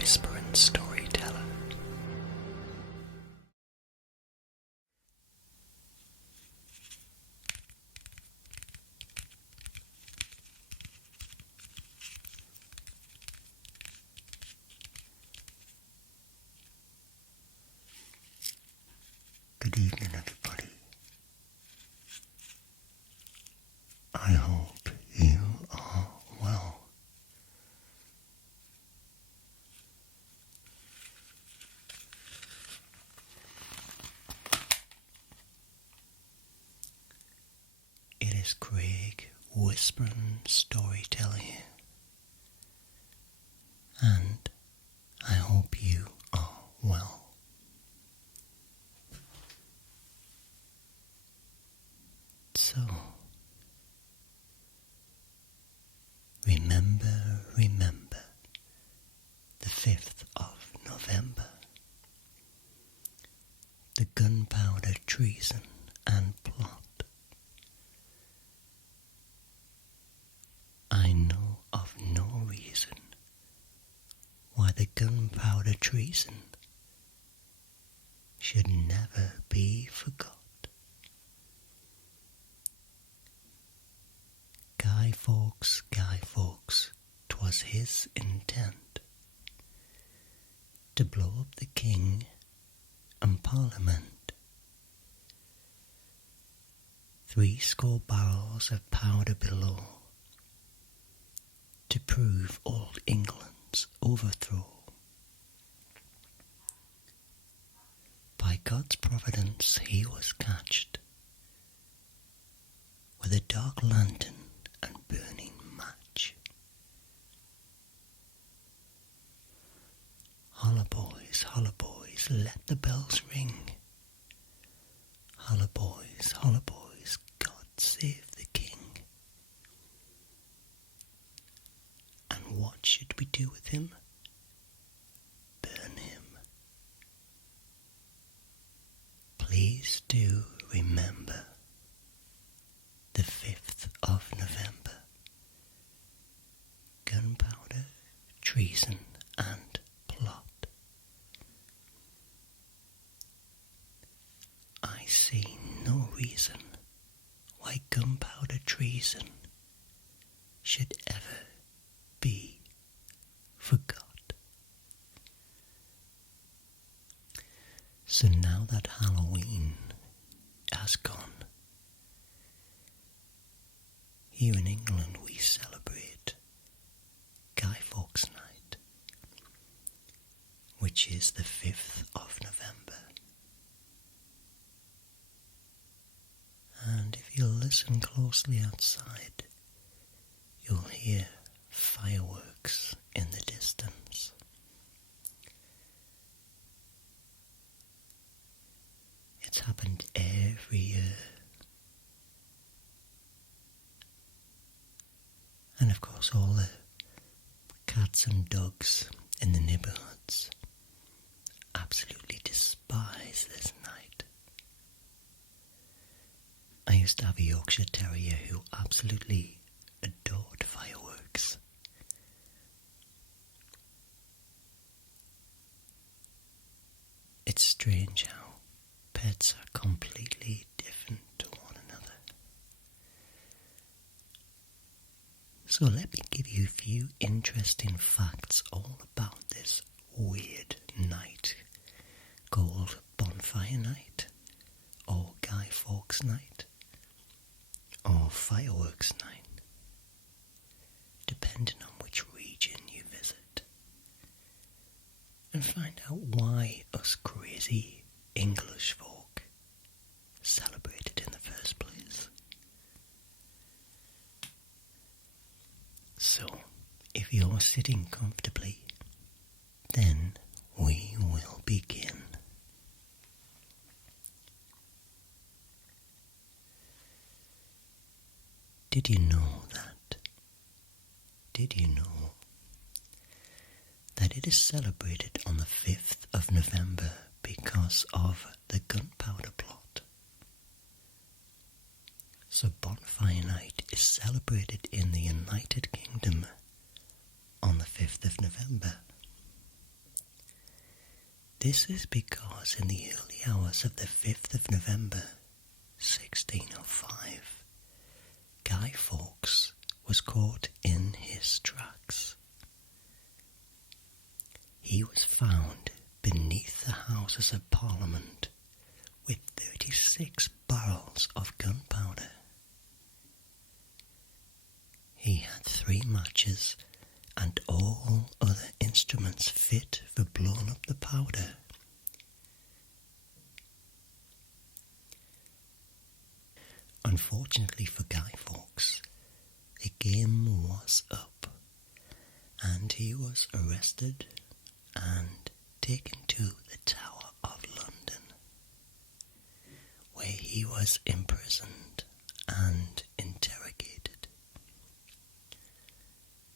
Whispering Storyteller. Good evening, everybody. I hope you are well. It is Craig, Whispering Storyteller here, and I hope you are well. So, remember the 5th of November, the gunpowder treason and plot. I know of no reason why the gunpowder treason should never be forgot. Guy Fawkes, 'twas his intent to blow up the king and parliament. 70 barrels of powder below, to prove old England's overthrow. By God's providence he was catched, with a dark lantern and burning match. Holla boys, let the bells ring. Holla boys, God save the king. And what should we do with him? Burn him. Please do remember the 5th of November. Gunpowder, treason and plot. I see no reason why gunpowder treason should ever be forgot. So now that Halloween has gone, here in England we celebrate Guy Fawkes Night, which is the 5th of November. And if you listen closely outside, you'll hear fireworks in the distance. It's happened every year. And of course all the cats and dogs in the neighbourhoods absolutely despise this night. I used to have a Yorkshire Terrier who absolutely adored fireworks. It's strange how pets are completely different to one another. So let me give you a few interesting facts all about this weird night called Bonfire Night, or Guy Fawkes Night, or Fireworks Night, depending on which region you visit, and find out why us crazy English folk celebrate it in the first place. So, if you're sitting comfortably, then we will begin. Did you know that it is celebrated on the 5th of November because of the gunpowder plot? So Bonfire Night is celebrated in the United Kingdom on the 5th of November. This is because in the early hours of the 5th of November, 1605, Guy Fawkes was caught in his tracks. He was found beneath the Houses of Parliament with 36 barrels of gunpowder. He had 3 matches and all other instruments fit for blowing up the powder. Unfortunately for Guy Fawkes, the game was up and he was arrested and taken to the Tower of London, where he was imprisoned and interrogated.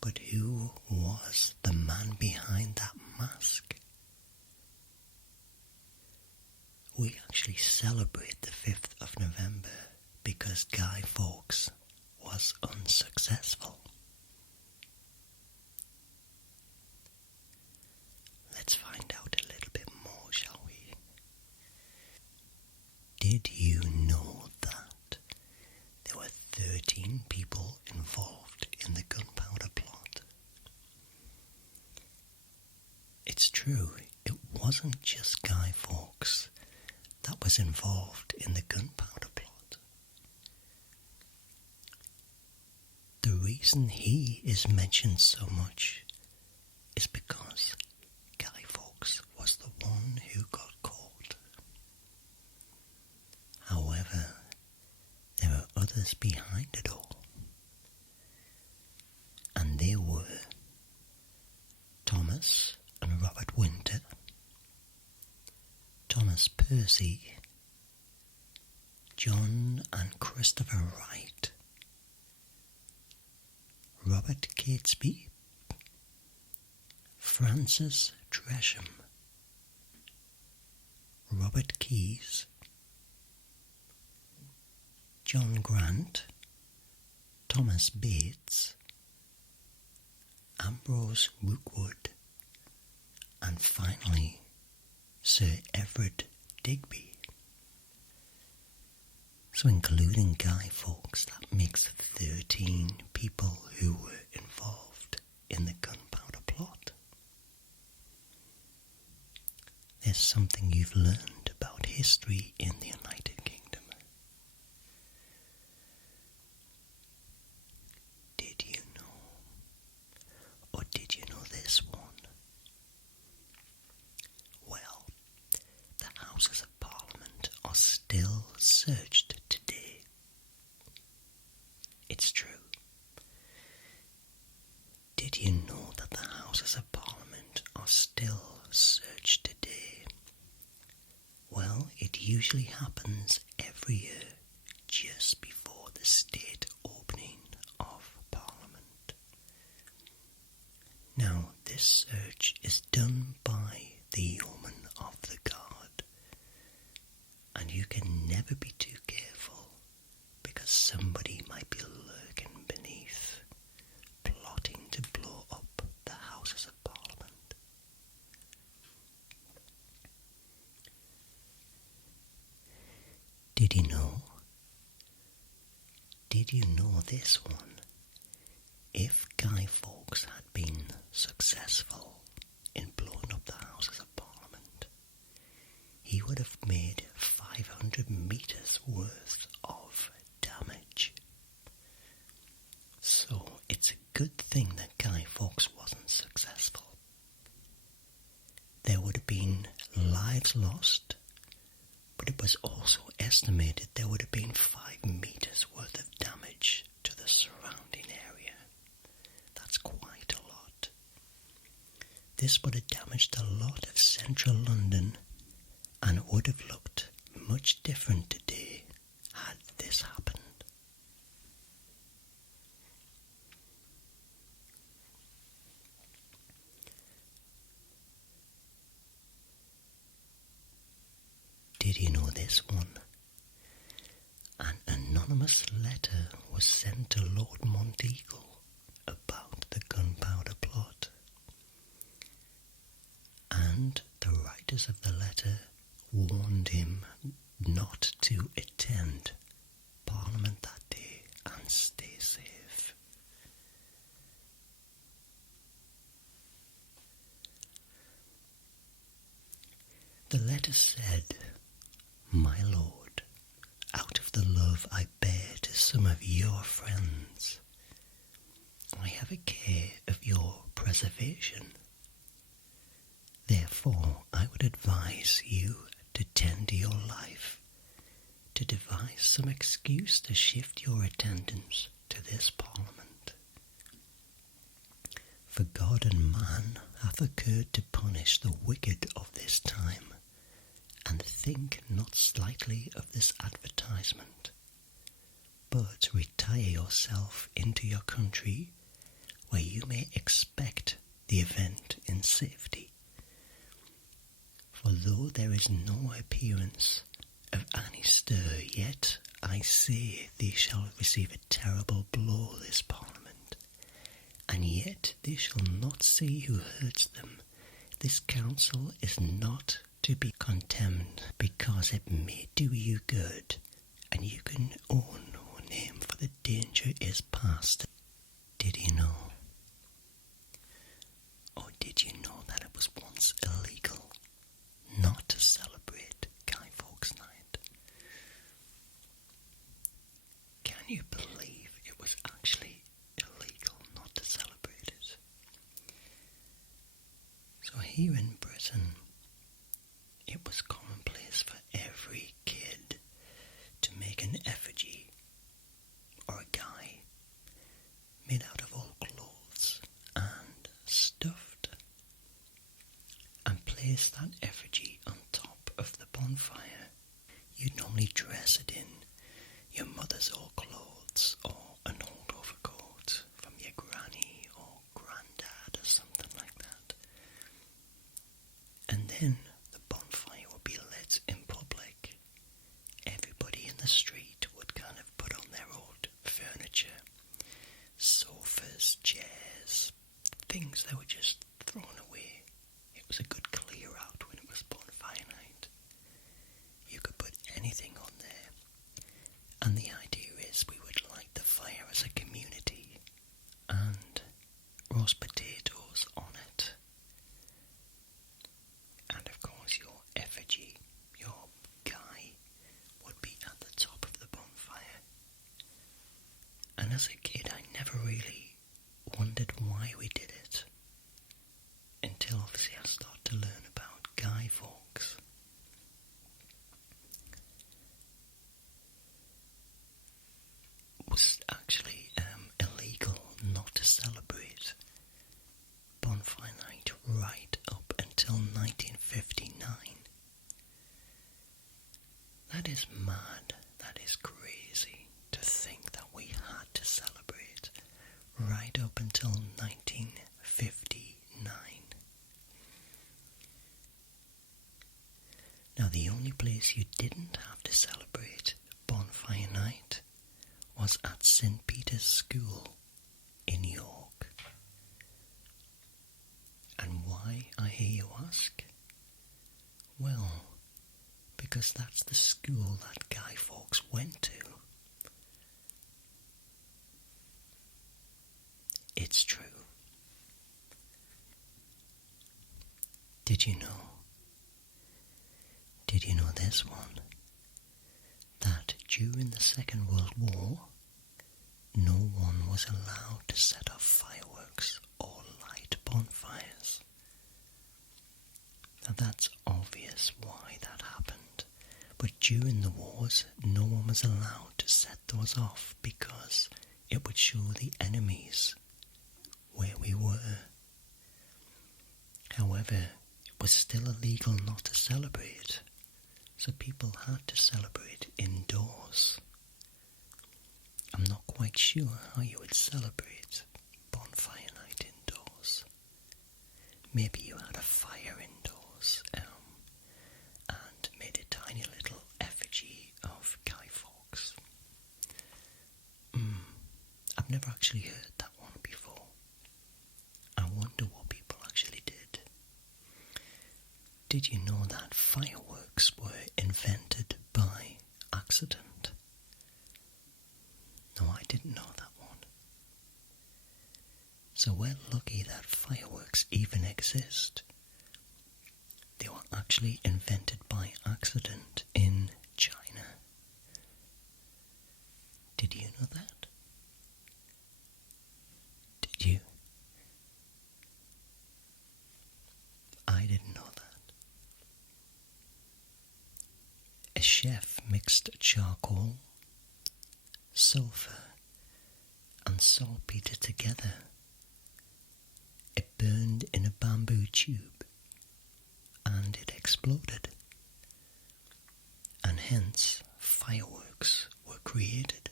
But who was the man behind that mask? We actually celebrate the 5th of November because Guy Fawkes was unsuccessful. Let's find out a little bit more, shall we? Did you know that there were 13 people involved in the gunpowder plot? It's true, it wasn't just Guy Fawkes that was involved in the gunpowder plot. The reason he is mentioned so much is because Guy Fawkes was the one who got caught. However, there are others behind it all. And they were Thomas and Robert Winter, Thomas Percy, John and Christopher Wright, Robert Catesby, Francis Tresham, Robert Keyes, John Grant, Thomas Bates, Ambrose Rookwood, and finally Sir Everett Digby. So including Guy Fawkes, that makes 13 people who were involved in the gunpowder plot. There's something you've learned about history in the United Kingdom. Did you know, or did you know this one? Well, the Houses of Parliament are still searched today. It's true. Did you know that the Houses of Parliament are still searched today? Well, it usually happens every year just before the state opening of Parliament. Now, this search is done by the yeoman of the guard, and you can never be too careful because somebody might be lurking beneath, plotting to blow up the Houses of Parliament. Did you know? Did you know this one? If Guy Fawkes had been successful in blowing up the Houses of Parliament, he would have made 500 metres worth of damage. So it's a good thing that Guy Fawkes wasn't successful. There would have been lives lost, but it was also estimated there would have been 5 metres worth of damage to the surrounding area. That's quite a lot. This would have damaged a lot of central London, and it would have looked much different today had this happened. Did you know this one? An anonymous letter was sent to Lord Monteagle about the gunpowder plot, and the writer writers of the letter warned him not to attend Parliament that day and stay safe. The letter said, "My Lord, out of the love I bear to some of your friends, I have a care of your preservation. Therefore, I would advise you to tender your life, to devise some excuse to shift your attendance to this Parliament. For God and man hath occurred to punish the wicked of this time, and think not slightly of this advertisement, but retire yourself into your country, where you may expect the event in safety. For though there is no appearance of any stir, yet I say they shall receive a terrible blow this Parliament, and yet they shall not see who hurts them. This council is not to be contemned, because it may do you good, and you can own no name, for the danger is past." Did you know? Or did you know that it was once illegal not to celebrate Guy Fawkes Night? Can you believe it was actually illegal not to celebrate it? So here in Britain, it was commonplace for every kid to make an effigy or a guy made out of old clothes and stuffed, and place that effigy on top of the bonfire. You'd normally dress it in your mother's old clothes or an old overcoat from your granny or granddad or something like that. And then the bonfire would be lit in public. Everybody in the street would kind of put on their old furniture, sofas, chairs, things that were just thrown away. It was a good clear out when it was bonfire night. You could put anything on there, and the idea is we would light the fire as a community and roast potatoes on it. And of course your effigy, your guy, would be at the top of the bonfire. And as a kid I never really wondered why we did it, until obviously I started to learn about Guy Fawkes. It was actually illegal not to celebrate bonfire night right up until 1959. That is mad, that is crazy to think that we had to celebrate right up until 1959. Now the only place you didn't have to celebrate bonfire night was at St. Peter's School in York. And why, I hear you ask? Well, because that's the school that Guy Fawkes went to. It's true. Did you know? Did you know this one? That during the Second World War, no one was allowed to set off fireworks or light bonfires. Now that's obvious why that happened, but during the wars no one was allowed to set those off because it would show the enemies where we were. However, it was still illegal not to celebrate, so people had to celebrate indoors. I'm not quite sure how you would celebrate bonfire night indoors. Maybe you had a fire indoors and made a tiny little effigy of Guy Fawkes. I've never actually heard that one before. I wonder what people actually did. Did you know that fireworks were invented by accident? No, I didn't know that one. So we're lucky that fireworks even exist. They were actually invented by accident in China. Did you know that? Did you? I didn't know that. A chef mixed charcoal, sulfur, and saltpeter together. It burned in a bamboo tube, and it exploded. And hence, fireworks were created.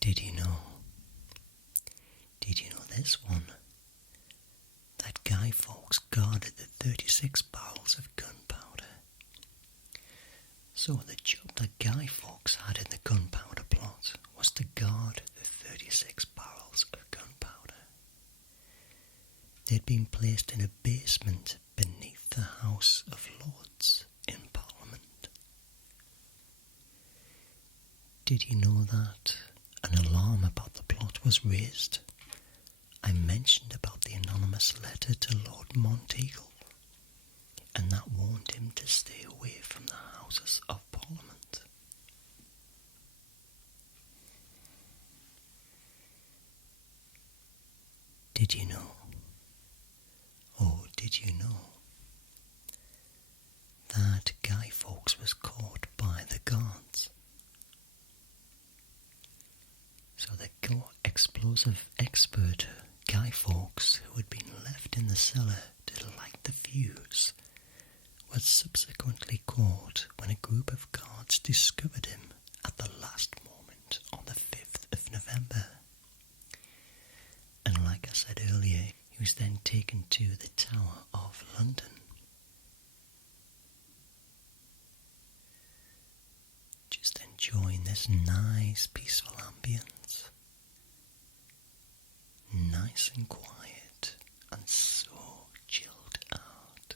Did you know? Did you know this one? That Guy Fawkes guarded the 36 barrels of gunpowder. So the job that Guy Fawkes had in the gunpowder plot was to guard the 36 barrels of gunpowder. They'd been placed in a basement beneath the House of Lords in Parliament. Did you know that an alarm about the plot was raised? I mentioned about the anonymous letter to Lord Monteagle, and that warned him to stay away from the Houses of Parliament. Did you know? Oh, did you know that Guy Fawkes was caught by the guards? So the explosive expert Guy Fawkes, who had been left in the cellar to light the fuse, was subsequently caught when a group of guards discovered him at the last moment on the 5th of November. And like I said earlier, he was then taken to the Tower of London. Just enjoying this nice peaceful ambience. Nice and quiet and so chilled out.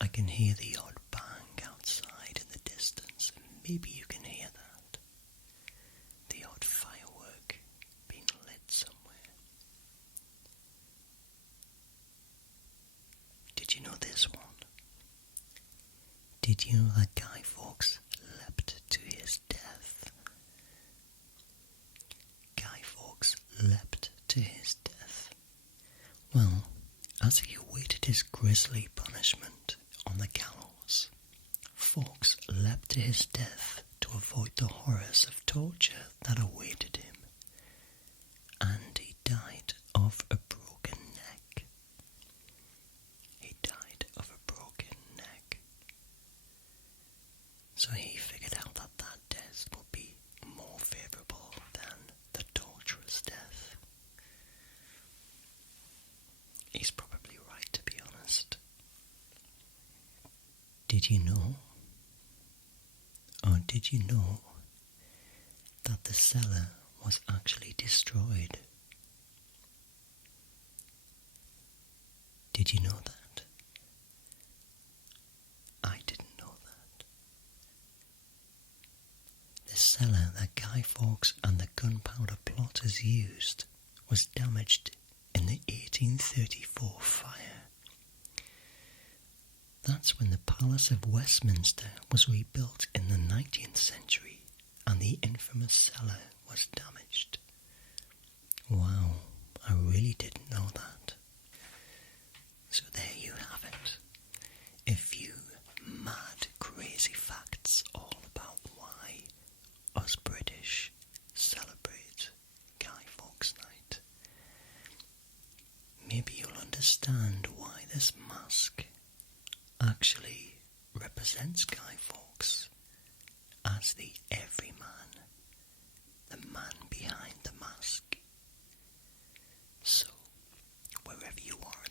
I can hear the odd bang outside in the distance. Maybe you can hear that. The odd firework being lit somewhere. Did you know this one? Did you know that Guy Fawkes leapt to his death? Guy Fawkes leapt to his death. Well, as he awaited his grisly punishment on the gallows, Fawkes leapt to his death to avoid the horrors of torture that awaited him. And he died of a broken neck. He died of a broken neck. So he figured out that that death would be more favourable than the torturous death. He's probably right, to be honest. Did you know, or did you know, that the cellar was actually destroyed? Did you know that? I didn't know that. The cellar that Guy Fawkes and the gunpowder plotters used was damaged in the 1834 fire. That's when the Palace of Westminster was rebuilt in the 19th century and the infamous cellar was damaged. Wow, I really didn't know that. So there you have it. A few mad, crazy facts all about why us British celebrate Guy Fawkes Night. Maybe you'll understand why this mask actually represents Guy Fawkes as the everyman, the man behind the mask. So, wherever you are